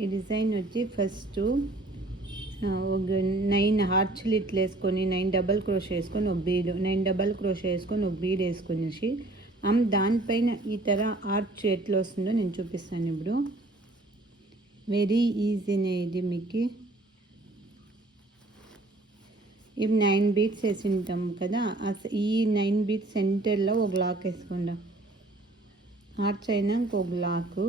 ఈ డిజైన్ వచ్చి ఫస్ట్ ఒక 9 హార్చ్లు ఇట్లా వేసుకొని 9 డబల్ క్రోష్ వేసుకొని ఒక బీడ్, 9 డబల్ క్రోష్ వేసుకొని ఒక బీడ్ వేసుకొనేసి దానిపైన ఈ తర ఆర్చ్ ఎట్లా వస్తుందో నేను చూపిస్తాను ఇప్పుడు. వెరీ ఈజీనే ఇది మీకు. ఇవి 9 బీట్స్ వేసి ఉంటాం కదా, ఈ 9 బీట్స్ సెంటర్లో ఒక లాక్ వేసుకుందాం. ఆర్చ్ అయినాక ఒక లాక్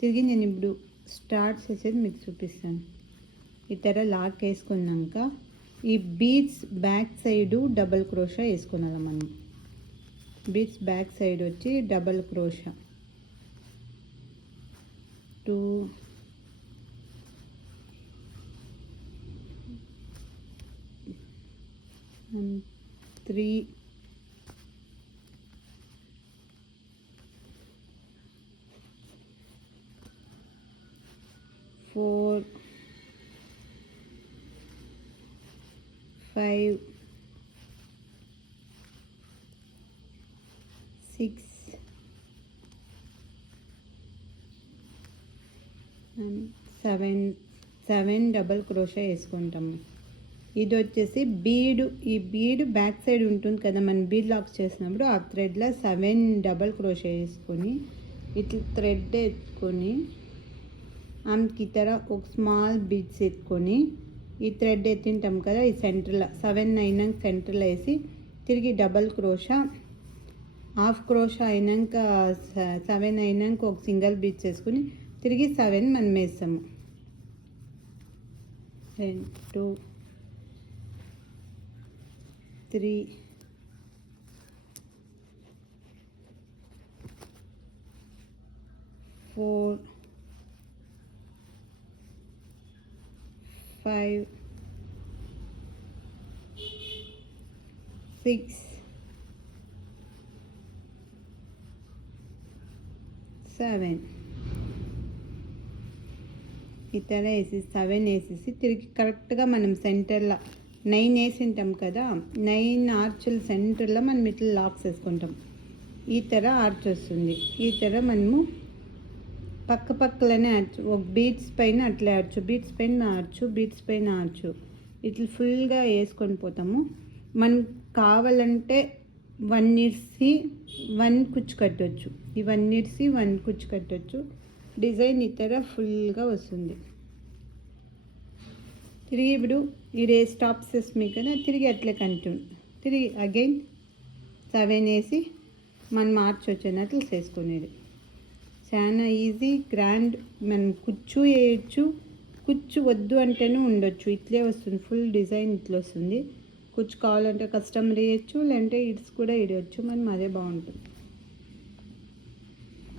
తిరిగి నేను ఇప్పుడు స్టార్ట్ చేసేది మీకు చూపిస్తాను. ఈ తర లాక్ వేసుకున్నాక ఈ beats back side double crochet వేసుకున్నాం మనం. బీట్స్ బ్యాక్ సైడ్ వచ్చి డబల్ క్రోషా 2 3 4 5 6 7 డబల్ క్రోషా వేసుకుంటాము. ఇది వచ్చేసి బీడు, ఈ బీడు బ్యాక్ సైడ్ ఉంటుంది కదా, మనం బీడ్ లాక్స్ చేసినప్పుడు ఆ థ్రెడ్లో 7 డబల్ క్రోషా వేసుకొని ఇట్లా థ్రెడ్ ఎత్తుకొని ఆమెకి ఇతర ఒక స్మాల్ బీడ్స్ ఎత్తుకొని ఈ థ్రెడ్ ఎత్తింటాం కదా, ఈ సెంటర్లో 7 అయినాక సెంటర్లో వేసి తిరిగి డబల్ క్రోషా, హాఫ్ క్రోషా అయినాక 7 అయినాక ఒక సింగిల్ బీడ్స్ వేసుకుని తిరిగి 7 మనం వేస్తాము. 2 3 4 5 6 7 ఇతర వేసి 7 వేసేసి తిరిగి కరెక్ట్గా మనం సెంటర్లో 9 వేసి ఉంటాం కదా, 9 ఆర్చుల సెంటర్లో మనం ఇట్లా లాక్స్ వేసుకుంటాం. ఈ తర ఆర్చ్ వస్తుంది. ఈ తర మనము పక్క పక్కలనే ఆర్చు, ఒక బీట్స్ పైన అట్లా ఆర్చు, బీట్స్ పైన ఆర్చు, బీట్స్ పైన ఆర్చు ఇట్లా ఫుల్గా వేసుకొని పోతాము. మనం కావాలంటే 1 ఇడ్సి 1 కుచ్చు కట్టవచ్చు, ఈ 1 ఇడ్సి 1 కుచ్చు కట్టవచ్చు. డిజైన్ ఇతర ఫుల్గా వస్తుంది. తిరిగి ఇప్పుడు ఇడే స్టాప్ చేసి కదా, తిరిగి అట్లే కంటిన్యూ, తిరిగి అగైన్ 7 వేసి మనం ఆర్చ్ వచ్చినట్లు చేసుకునేది. చాలా ఈజీ, గ్రాండ్. మనం కుచ్చు వేయచ్చు, కుచ్చు వద్దు అంటేనే ఉండొచ్చు, ఇట్లే వస్తుంది. ఫుల్ డిజైన్ ఇట్లా వస్తుంది. కుచ్చు కావాలంటే కస్టమర్ వేయచ్చు, లేదంటే ఇడ్స్ కూడా వేయచ్చు. మనం అదే బాగుంటుంది.